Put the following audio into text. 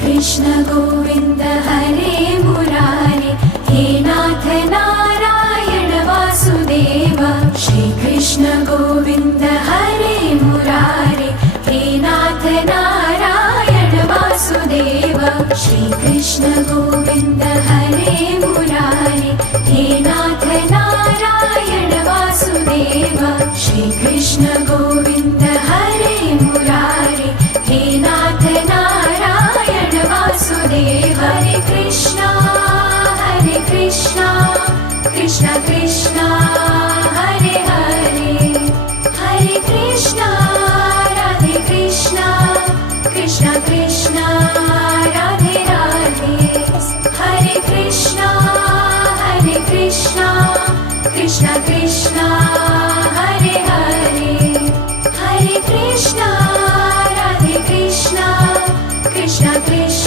कृष्ण गोविन्द हरे मुरारे, हे नाथ नारायण वासुदेव। श्री कृष्ण गोविन्द हरे मुरारे, हे नाथ नारायण वासुदेव। श्री कृष्ण गोविन्द हरे मुरारे, हे नाथ नारायण वासुदेव। श्री कृष्ण गोविन्द हरे मुरारे, हे नाथ नारायण वासुदेव। हरे कृष्णा कृष्ण कृष्ण हरे हरे, हरे कृष्णा राधे कृष्णा कृष्ण कृष्ण राधे राधे। हरे कृष्णा कृष्ण कृष्ण हरे हरे, हरे कृष्णा राधे कृष्णा कृष्ण कृष्ण